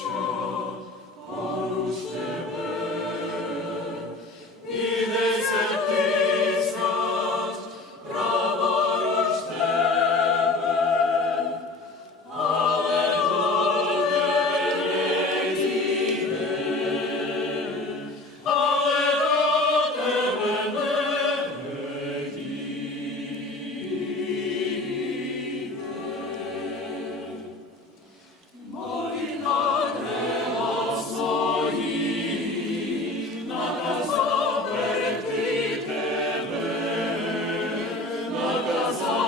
church. Hosanna.